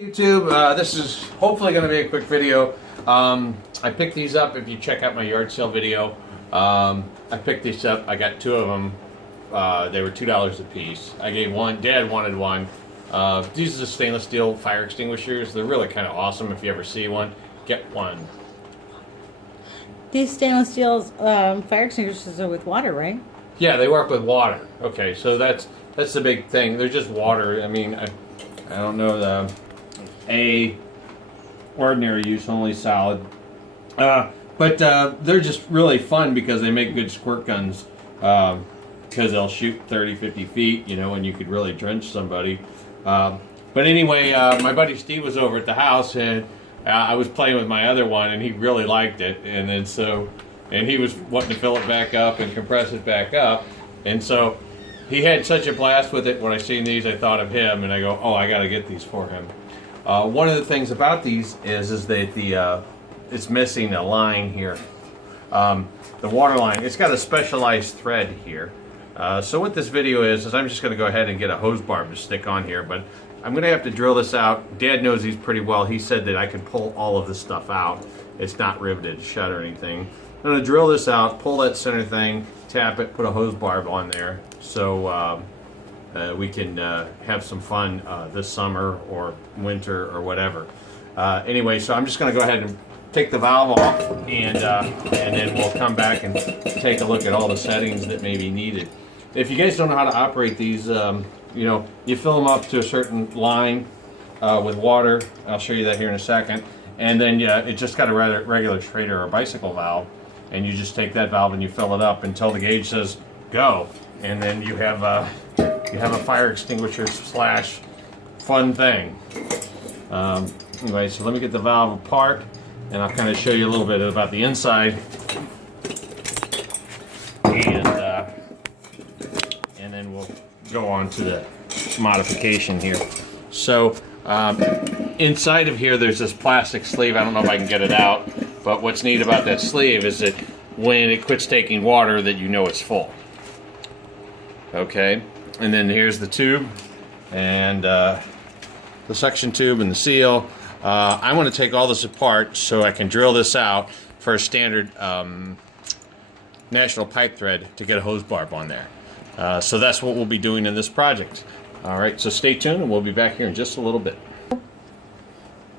YouTube, this is hopefully going to be a quick video. I picked these up. If you check out my yard sale video, I picked these up. I got two of them. They were $2 a piece. I gave one. Dad wanted one. These are the stainless steel fire extinguishers. They're really kind of awesome. If you ever see one, get one. These stainless steel fire extinguishers are with water, right? Yeah, they work with water. Okay, so that's the big thing. They're just water. I mean, I don't know the ordinary use, only solid. But they're just really fun because they make good squirt guns. Because they'll shoot 30, 50 feet, you know, and you could really drench somebody. But anyway, my buddy Steve was over at the house, and I was playing with my other one, and he really liked it. And then and he was wanting to fill it back up and compress it back up. And so he had such a blast with it. When I seen these, I thought of him, and I go, oh, I got to get these for him. One of the things about these is that it's missing a line here. The water line, it's got a specialized thread here. So what this video is I'm just going to go ahead and get a hose barb to stick on here, but I'm going to have to drill this out. Dad knows these pretty well. He said that I can pull all of this stuff out. It's not riveted shut or anything. I'm going to drill this out, pull that center thing, tap it, put a hose barb on there, so we can have some fun this summer or winter or whatever. Anyway, so I'm just going to go ahead and take the valve off, and then we'll come back and take a look at all the settings that may be needed. If you guys don't know how to operate these, you know, you fill them up to a certain line with water. I'll show you that here in a second. And then it just got a regular Schrader or bicycle valve, and you just take that valve and you fill it up until the gauge says go, and then you have a fire extinguisher / fun thing. Anyway, so let me get the valve apart, and I'll kind of show you a little bit about the inside, and then we'll go on to the modification here. So inside of here there's this plastic sleeve. I don't know if I can get it out, but what's neat about that sleeve is that when it quits taking water, that you know it's full. Okay, and then here's the tube and the suction tube and the seal. I want to take all this apart so I can drill this out for a standard national pipe thread to get a hose barb on there. So that's what we'll be doing in this project. Alright, so stay tuned and we'll be back here in just a little bit.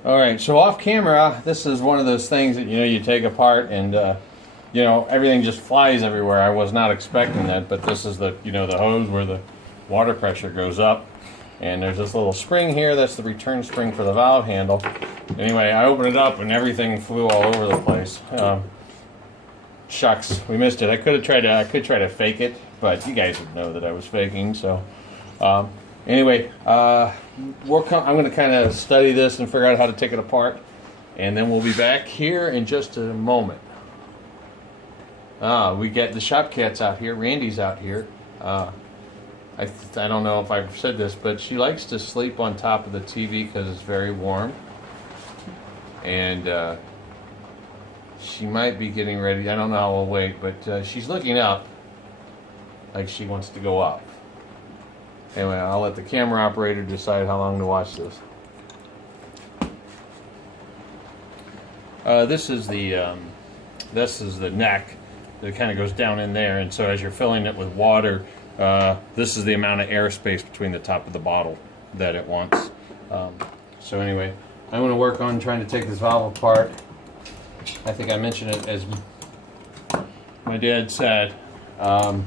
Alright, so off camera, this is one of those things that, you know, you take apart and you know, everything just flies everywhere. I was not expecting that, but this is the, you know, the hose where the water pressure goes up. And there's this little spring here, that's the return spring for the valve handle. Anyway, I opened it up and everything flew all over the place. Shucks, we missed it. I could try to fake it, but you guys would know that I was faking. So anyway, I'm going to kind of study this and figure out how to take it apart, and then we'll be back here in just a moment. We get the shop cat's out here. Randy's out here. I don't know if I've said this, but she likes to sleep on top of the TV because it's very warm. And she might be getting ready. I don't know how we'll wait, but she's looking up like she wants to go up. Anyway, I'll let the camera operator decide how long to watch this. This is the neck that kind of goes down in there, and so as you're filling it with water, this is the amount of airspace between the top of the bottle that it wants. So anyway, I'm going to work on trying to take this valve apart. I think I mentioned it as my dad said, that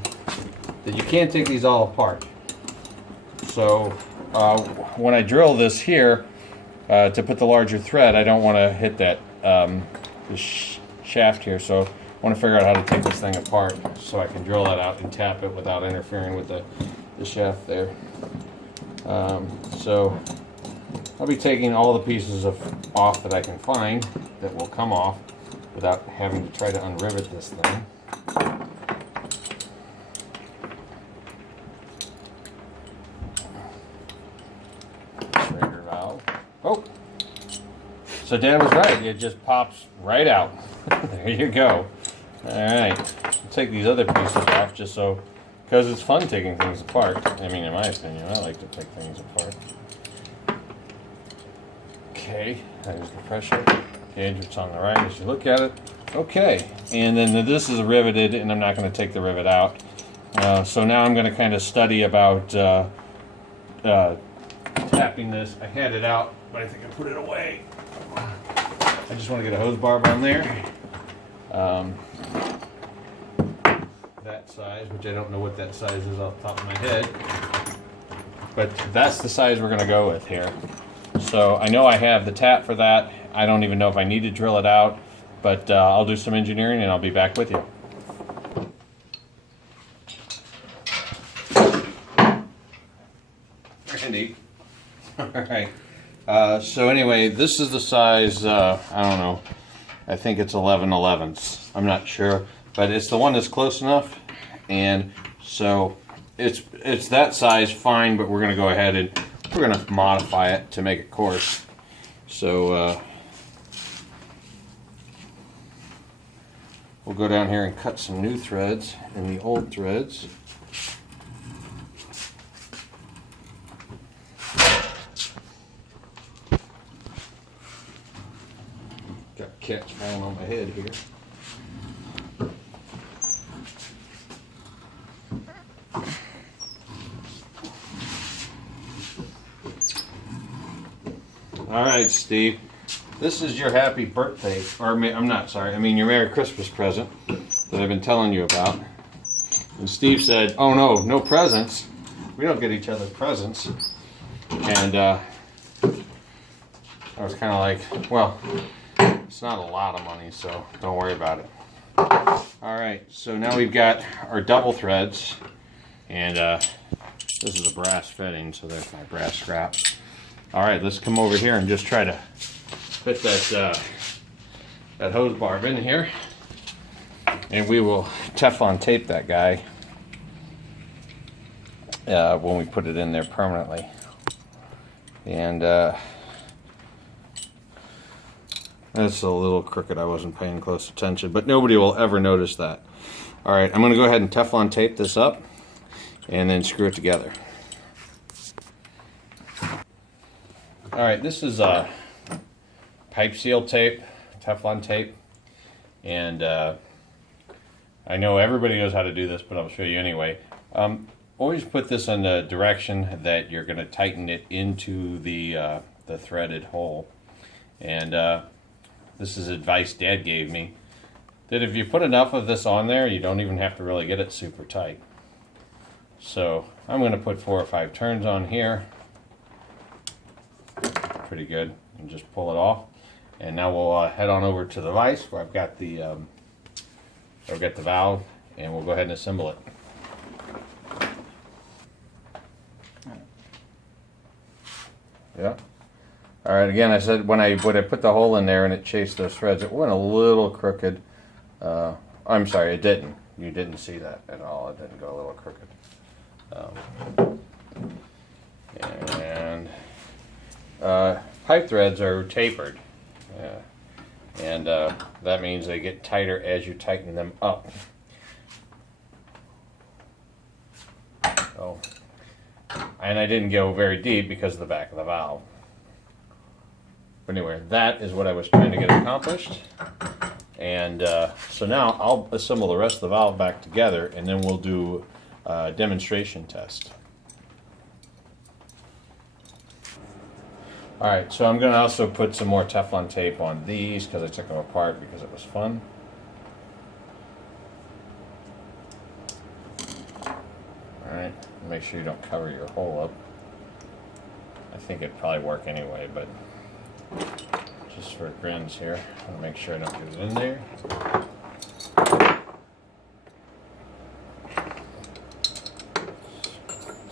you can't take these all apart. So when I drill this here to put the larger thread, I don't want to hit that this shaft here. So I want to figure out how to take this thing apart so I can drill that out and tap it without interfering with the shaft there. So I'll be taking all the pieces off that I can find that will come off without having to try to unrivet this thing. Schrader valve. Oh! So Dad was right, it just pops right out. There you go. Alright, take these other pieces off just so, because it's fun taking things apart. I mean, in my opinion, I like to take things apart. Okay, there's the pressure gauge, it's on the right as you look at it. Okay, and then this is riveted, and I'm not going to take the rivet out. So now I'm going to kind of study about tapping this. I had it out, but I think I put it away. I just want to get a hose barb on there. That size, which I don't know what that size is off the top of my head. But that's the size we're going to go with here. So I know I have the tap for that. I don't even know if I need to drill it out, but I'll do some engineering and I'll be back with you. Randy. All right. So anyway, this is the size, I don't know, I think it's 11/11. I'm not sure, but it's the one that's close enough. And so it's that size, fine, but we're going to go ahead and we're going to modify it to make it coarse. So we'll go down here and cut some new threads in the old threads. Got a catch falling on my head here. All right, Steve. This is your happy birthday, or I'm not sorry, I mean your Merry Christmas present that I've been telling you about. And Steve said, oh no, no presents. We don't get each other presents. And I was kind of like, well, it's not a lot of money, so don't worry about it. All right, so now we've got our double threads, and this is a brass fitting, so there's my brass scrap. All right, let's come over here and just try to fit that hose barb in here, and we will Teflon tape that guy when we put it in there permanently. And that's a little crooked. I wasn't paying close attention, but nobody will ever notice that. All right, I'm going to go ahead and Teflon tape this up and then screw it together. All right, this is pipe seal tape, Teflon tape, and I know everybody knows how to do this, but I'll show you anyway. Always put this in the direction that you're going to tighten it into the threaded hole. And this is advice Dad gave me, that if you put enough of this on there, you don't even have to really get it super tight. So I'm going to put 4 or 5 turns on here. Pretty good, and just pull it off. And now we'll head on over to the vise where I've got the valve, and we'll go ahead and assemble it. Yeah. All right. Again, I said when I put the hole in there and it chased those threads, it went a little crooked. I'm sorry, it didn't. You didn't see that at all. It didn't go a little crooked. And pipe threads are tapered, and that means they get tighter as you tighten them up. Oh, and I didn't go very deep because of the back of the valve. But anyway, that is what I was trying to get accomplished. And so now I'll assemble the rest of the valve back together, and then we'll do a demonstration test. Alright, so I'm going to also put some more Teflon tape on these because I took them apart because it was fun. Alright, make sure you don't cover your hole up. I think it'd probably work anyway, but just for grins here, I want to make sure I don't get it in there.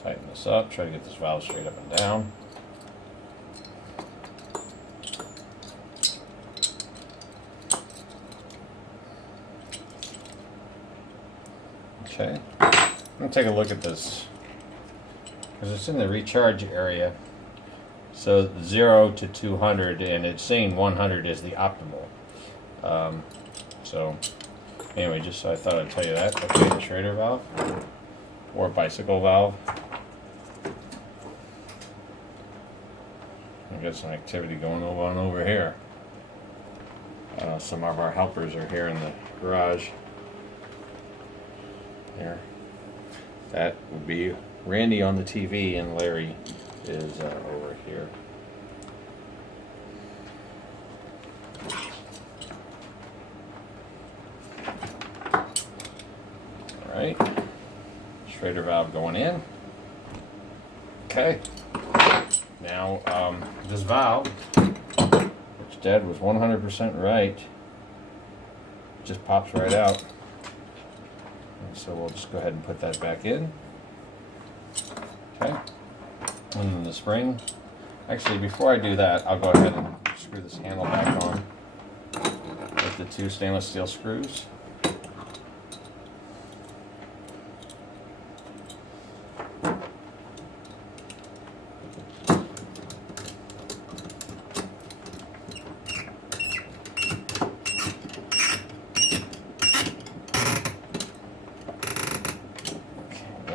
Tighten this up, try to get this valve straight up and down. Okay, I'm going to take a look at this because it's in the recharge area. So 0 to 200, and it's saying 100 is the optimal. So anyway, just so I thought I'd tell you that. Okay, the Schrader valve or bicycle valve. got some activity going on over here. Some of our helpers are here in the garage. There. That would be Randy on the TV, and Larry is over here. Alright. Schrader valve going in. Okay. Now, this valve, which Dad was 100% right, just pops right out. And so we'll just go ahead and put that back in. Okay. And then the spring. Actually, before I do that, I'll go ahead and screw this handle back on with the 2 stainless steel screws.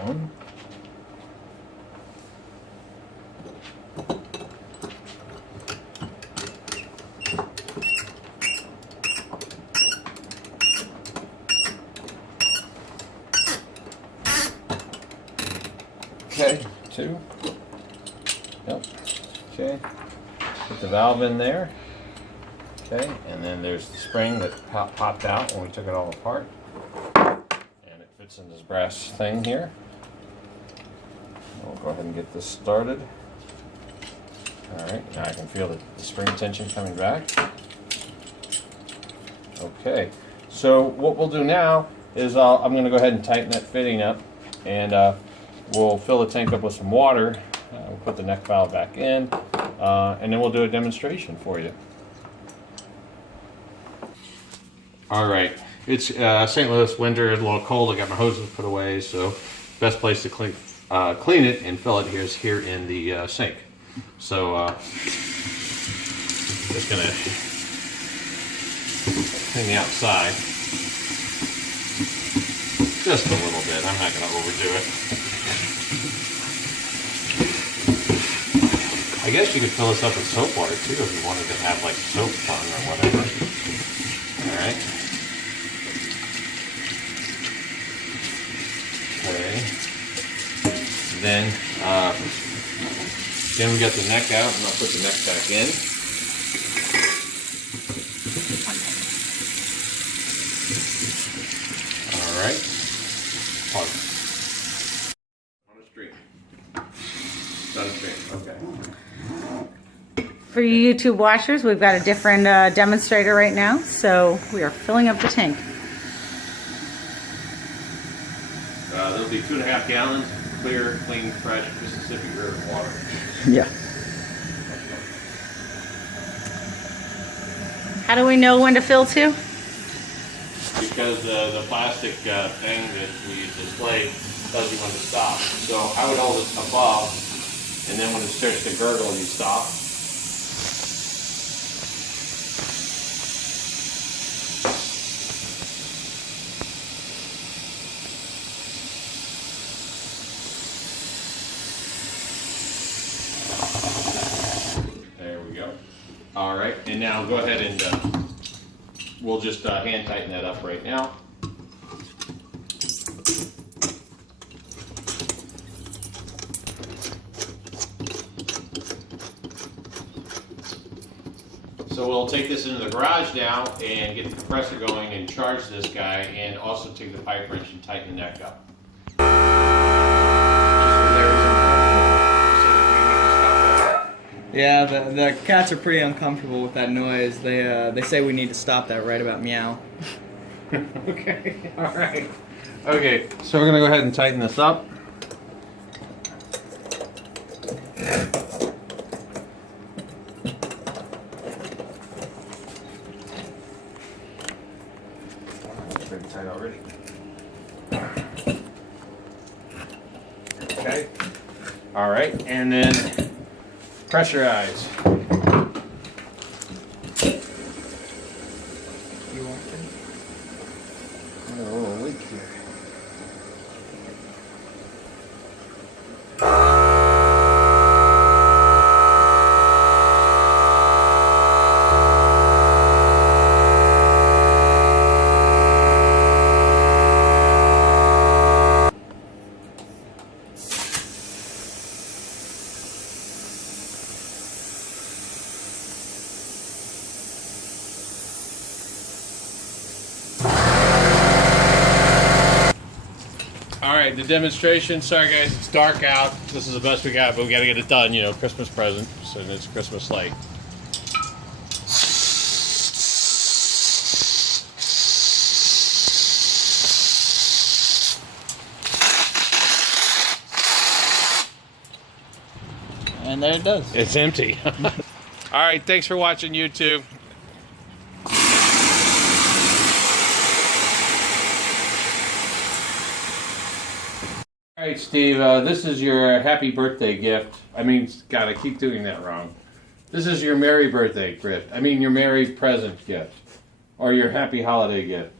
One. Okay, 2. Yep. Okay. Put the valve in there. Okay, and then there's the spring that popped out when we took it all apart. And it fits in this brass thing here. We'll go ahead and get this started. Alright, now I can feel the spring tension coming back. Okay, so what we'll do now is I'm going to go ahead and tighten that fitting up, and we'll fill the tank up with some water. We'll put the neck valve back in, and then we'll do a demonstration for you. Alright, it's St. Louis winter, it's a little cold. I got my hoses put away, so best place to clean it and fill it is here in the sink. So just gonna clean the outside just a little bit. I'm not gonna overdo it. I guess you could fill this up with soap water too if you wanted to have like soap fun or whatever. All right. Okay. Then we got the neck out, and I'll put the neck back in. All right. On a stream. On a stream. Okay. For you YouTube watchers, we've got a different demonstrator right now, so we are filling up the tank. There'll be 2.5 gallons. Clear, clean, fresh Mississippi River water. Yeah. How do we know when to fill to? Because the plastic thing that we displayed tells you when to stop. So I would hold it above, and then when it starts to gurgle, you stop. All right, and now go ahead and we'll just hand tighten that up right now. So we'll take this into the garage now and get the compressor going and charge this guy, and also take the pipe wrench and tighten the neck up. Yeah, the cats are pretty uncomfortable with that noise. They say we need to stop that right about meow. Okay, all right. Okay, so we're gonna go ahead and tighten this up. It's pretty tight already. Okay. All right, and then pressurize. You want to? A little leak here. right, the demonstration. Sorry guys, it's dark out. This is the best we got, but we got to get it done. You know, Christmas present, so it's Christmas light. And there it does. It's empty. All right, thanks for watching YouTube. All right, Steve, this is your happy birthday gift. I mean, God, I keep doing that wrong. This is your merry birthday gift. I mean, your merry present gift. Or your happy holiday gift.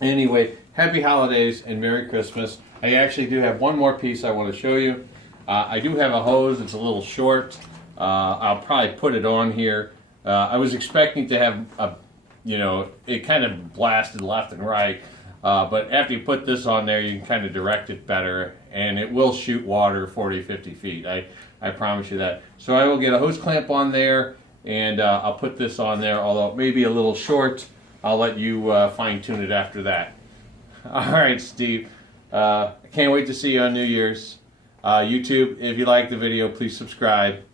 Anyway, happy holidays and Merry Christmas. I actually do have one more piece I want to show you. I do have a hose. It's a little short. I'll probably put it on here. I was expecting to have it kind of blasted left and right. But after you put this on there, you can kind of direct it better, and it will shoot water 40, 50 feet. I promise you that. So I will get a hose clamp on there, and I'll put this on there, although it may be a little short. I'll let you fine-tune it after that. All right, Steve. I can't wait to see you on New Year's. YouTube, if you like the video, please subscribe.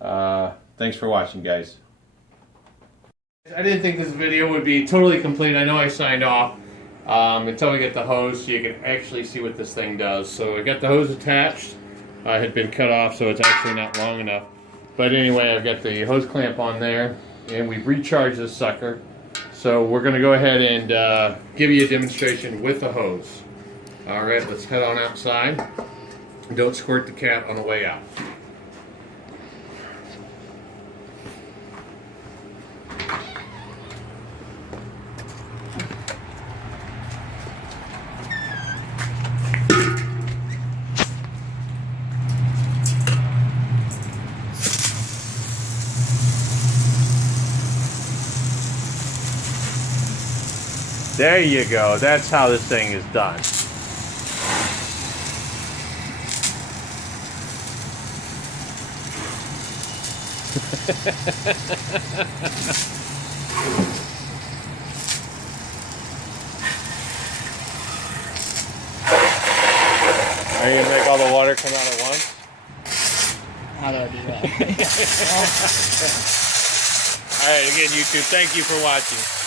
Thanks for watching, guys. I didn't think this video would be totally complete. I know I signed off. Until we get the hose so you can actually see what this thing does. So I got the hose attached. I had been cut off, so it's actually not long enough. But anyway, I've got the hose clamp on there, and we've recharged this sucker. So we're going to go ahead and give you a demonstration with the hose. Alright, let's head on outside. Don't squirt the cat on the way out. There you go. That's how this thing is done. Are you going to make all the water come out at once? How do I do that? All right, again, YouTube, thank you for watching.